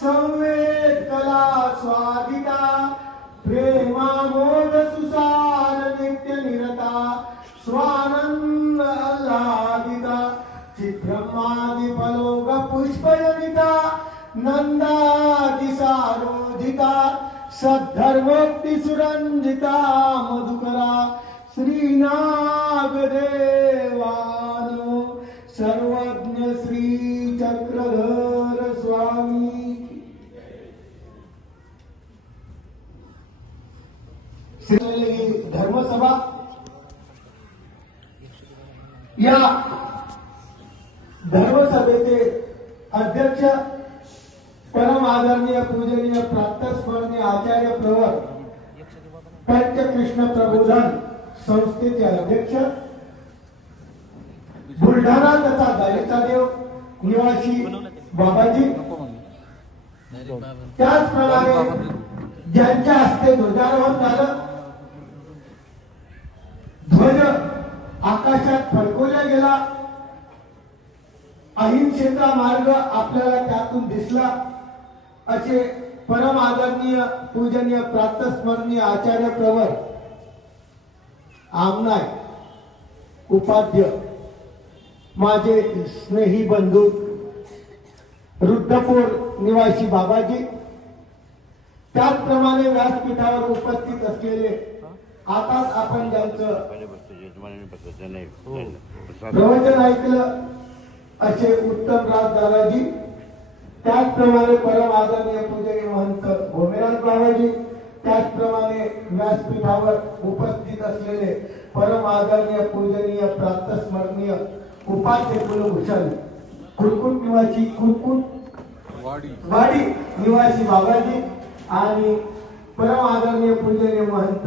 संवेद कला स्वादिता प्रेमामोद सुसार नित्य निरता स्वानंद अल्लादिता चित्रमादि फलोग पुष्पयनिता नंदादि सारोधिता सद्धर्मोक्ति सुरंजिता मधुकरा श्रीनागदेवानो सर्व श्री धर्मसभा या धर्मसभेचे अध्यक्ष परम आदरणीय पूजनीय प्राप्तस्मरणीय आचार्य प्रवर पंचकृष्ण प्रबोधन संस्थेचे अध्यक्ष बुलढाणा तथा दलिता देव निवासी बाबाजी. त्याचप्रमाणे ज्यांच्या हस्ते ध्वजारोहण झालं अहिंसेचा मार्ग आपल्याला त्यातून दिसला. असे परम आदरणीय पूजनीय प्रातस्मरणीय आचार्य प्रवर आमनाय उपाध्य माझे स्नेही बंधू रुद्रपूर निवासी बाबाजी त्याचप्रमाणे व्यासपीठावर उपस्थित असलेले आताच आपण ज्यांचं प्रवचन ऐकलं असे उत्तम राज दादाजी. त्याचप्रमाणे परम आदरणीय पूजनीय महंत भोमेराज बाबाजी. त्याचप्रमाणे व्यासपीठावर उपस्थित असलेले परम आदरणीय पूजनीय प्रातस्मरणीय उपाध्य कुलभूषण कुरकुट निवासी कुरकुट वाडी. निवासी बाबाजी आणि परम आदरणीय पूजनीय महंत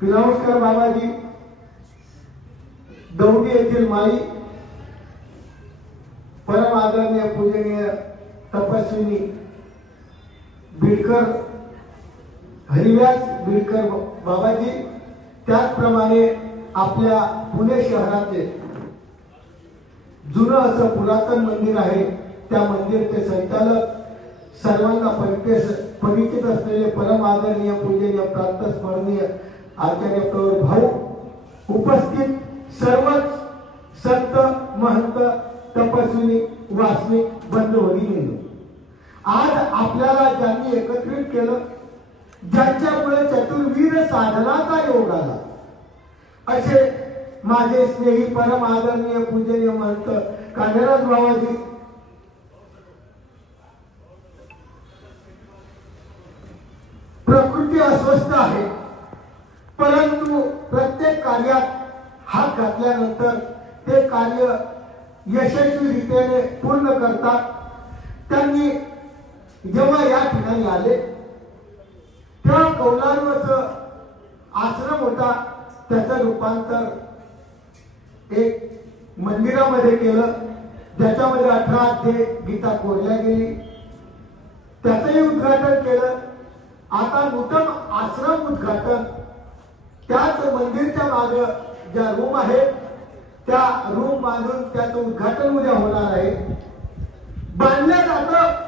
पिलावस्कर बाबाजी. दौंडी येथील माई परम आदरणीय पूजनीय तपस्विनी बिडकर हरिव्यास बिडकर बाबाजी त्याचप्रमाणे आपल्या पुणे शहराचे जुनं असं पुरातन मंदिर आहे त्या मंदिरचे संचालक सर्वांना परिचय परिचित असलेले परम आदरणीय पूजनीय प्रातस्मरणीय आचार्य प्रवर भाऊ उपस्थित सर्वच संत महंत तपस्विनी वासनिक बंधू भगिनी आज आपल्याला ज्यांनी एकत्रित केलं ज्यांच्यामुळे चतुर्वीर साधनाचा योग आला असे माझे स्नेही परम आदरणीय पूजनीय महंत कान्हराज बाबाजी प्रकृती अस्वस्थ आहे परंतु प्रत्येक कार्यात हात घातल्यानंतर ते कार्य यशस्वीरित्याने पूर्ण करतात. त्यांनी जेव्हा या ठिकाणी आले तेव्हा कौलारूच आश्रम होता. त्याचं रूपांतर एक मंदिरामध्ये केलं. ज्याच्यामध्ये अठरा अध्याय गीता कोरल्या गेली. त्याचंही उद्घाटन केलं. आता नूतन आश्रम उद्घाटन. त्याच मंदिरच्या माग ज्या रूम आहेत त्या रूम बांधून त्याचं उद्घाटन उद्या होणार आहे. बांधलं जातं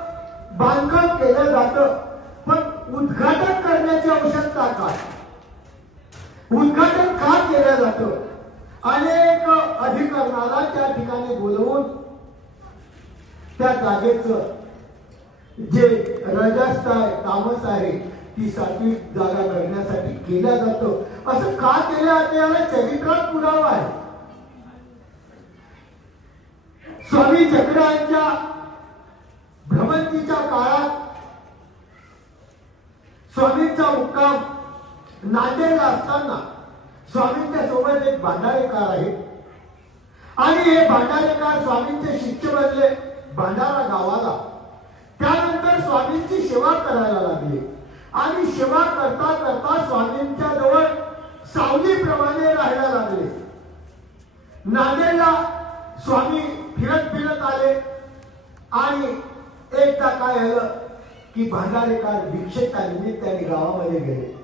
बांधकाम केलं जातं पण उद्घाटन करण्याची आवश्यकता काय? उद्घाटन का केलं जातं? अनेक अधिकरणाला त्या ठिकाणी बोलवून त्या जागेचं जे रजस्त आहे तामस आहे ती सात्विक जागा करण्यासाठी केल्या जातं. असं का केलं? जातं याला चरित्रात पुरावा आहे. स्वामी चक्रांच्या भ्रमंतीच्या काळात स्वामींचा मुक्काम नांदेडला असताना स्वामींच्या सोबत एक भांडारेकार आहे आणि हे भांडारेकार स्वामींचे शिष्य बनले भांडारा गावाला. त्यानंतर स्वामींची सेवा करायला लागली. आणि सेवा करता करता स्वामींच्या जवळ सावलीप्रमाणे राहायला लागले. नांदेडला स्वामी फिरत फिरत आले. आणि एकदा काय झालं की भांडारेकार भिक्षेच्या निमित्ताने गावामध्ये गेले.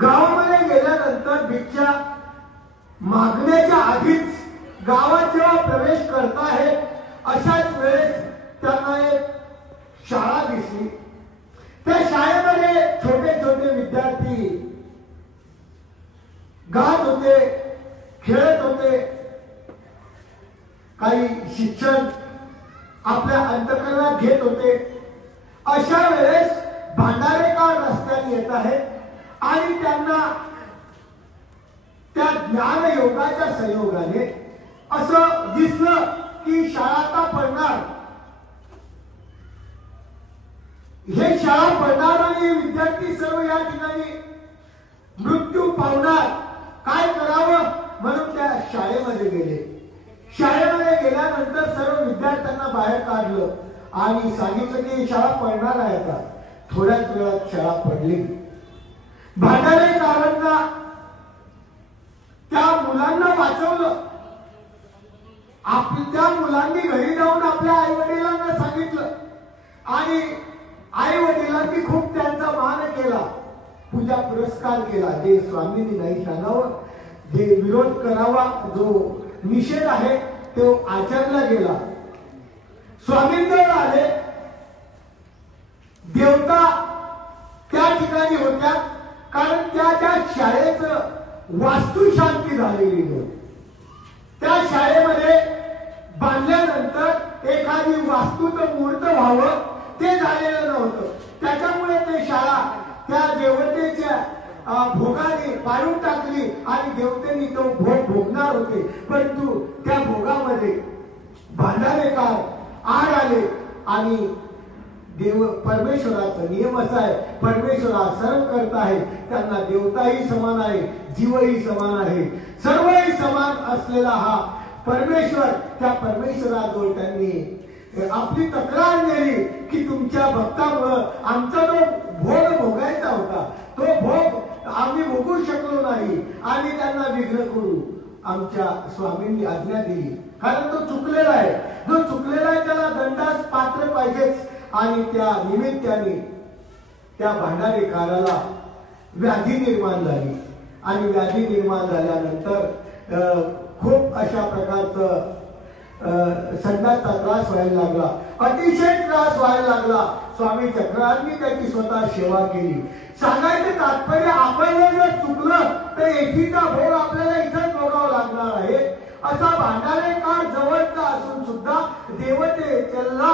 गावामध्ये गेल्यानंतर भिक्षा मागण्याच्या आधीच गावात जेव्हा प्रवेश आहे अशाच वेळेस त्यांना एक शाळा दिसली. त्या शाळेमध्ये छोटे छोटे विद्यार्थी गात होते खेळत होते. काही शिक्षण आपल्या अंतकरणात घेत होते. अशा वेळेस भांडारेकार रस्त्याने येत आहेत? आणि त्यांना त्या ज्ञान योगाच्या संयोगाने असं दिसलं की शाळा का पडणार. हे शाळा पडणार आणि विद्यार्थी सर्व या ठिकाणी मृत्यू पावणार. काय करावं? म्हणून त्या शाळेमध्ये गेले. शाळेमध्ये गेल्यानंतर सर्व विद्यार्थ्यांना बाहेर काढलं. आणि सांगितलं की शाळा पडणार आहे आता. थोड्याच वेळात शाळा पडली. भांडारेकारांना त्या मुलांना वाचवलं. आपल्या त्या मुलांनी घरी जाऊन आपल्या आई वडिलांना सांगितलं. आणि आई वडिलांनी खूप त्यांचा मान केला. पूजा पुरस्कार केला. जे स्वामींनी नाही सांगावं. जे विरोध करावा. जो निषेध आहे तो आचरला गेला. स्वामींजवळ आले. देवता त्या ठिकाणी होत्या. कारण त्या त्या शाळेचं वास्तुशांती झालेली होती. त्या शाळेमध्ये बांधल्यानंतर एखादी वास्तूचं मूर्त व्हावं ते झालेलं नव्हतं. त्याच्यामुळे ते शाळा त्या देवतेच्या भोगाने पाडून टाकली आणि देवतेने तो भोग भोगणार होते. परंतु भांडारेकार आड आले. आणि देव परमेश्वराचा नियम असा आहे परमेश्वर हा सर्व करत आहे. त्यांना देवताही समान आहे जीवही समान आहे. सर्वही समान असलेला हा परमेश्वर त्या परमेश्वराजवळ त्यांनी आपली तक्रार नेली की तुमच्या भक्तामुळं आमचा जो भोग भोगायचा होता तो भोग आम्ही भोगू शकलो नाही. आणि त्यांना विघ्न करू. आमच्या स्वामींनी आज्ञा दिली. कारण तो चुकलेला आहे. जो चुकलेला आहे त्याला दंडास पात्र पाहिजेच. आणि त्या निमित्ताने त्या भांडारेकाराला व्याधी निर्माण झाली. आणि व्याधी निर्माण झाल्यानंतर खूप अशा प्रकारचं संघाचा त्रास व्हायला लागला. अतिशय त्रास व्हायला लागला. स्वामी चक्रांनी त्याची स्वतः सेवा केली. सांगायचं तात्पर्य आपण जर चुकलं तर एकीचा भोग आपल्याला इथंच भोगावा लागणार आहे. असा भांडारे काळ जवळचा असून सुद्धा देवतेला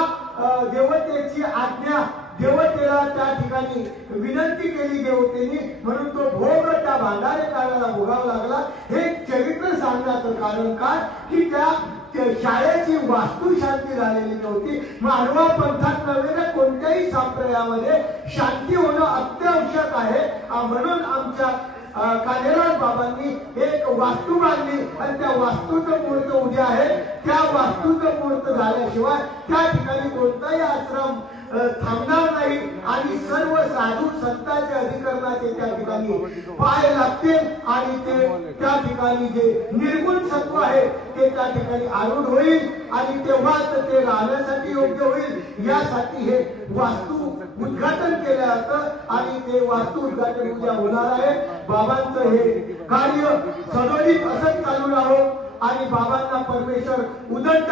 देवतेची आज्ञा देवतेला त्या ठिकाणी विनंती केली देवतेने. म्हणून तो भोग त्या भांडारे काळाला भोगावा लागला. हे चरित्र सांगण्याचं कारण काय? की त्या शाळेची वास्तू शांती झालेली नव्हती. मानवा पंथात नव्हे कोणत्याही संप्रदायामध्ये शांती होणं अत्यावश्यक आहे. म्हणून आमच्या अ, बाबांनी एक वास्तू बांधली आणि त्या वास्तूचं मुहूर्त उद्या आहे. त्या वास्तूचं मुहूर्त झाल्याशिवाय त्या ठिकाणी कोणताही आश्रम थांबणार नाही. आणि सर्व साधू संतांच्या अधिकरणाचे त्या ठिकाणी पाय लागतील आणि ते त्या ठिकाणी जे निर्गुण सत्व आहे ते त्या ठिकाणी आरूढ होईल आणि तेव्हाच ते राहण्यासाठी योग्य होईल. यासाठी हे वास्तू उद्घाटन केलं जातं आणि ते वास्तू उद्घाटन उद्या होणार आहे. बाबांचं हे कार्य सदोदित असंच चालू राहो आणि बाबांना परमेश्वर उदंड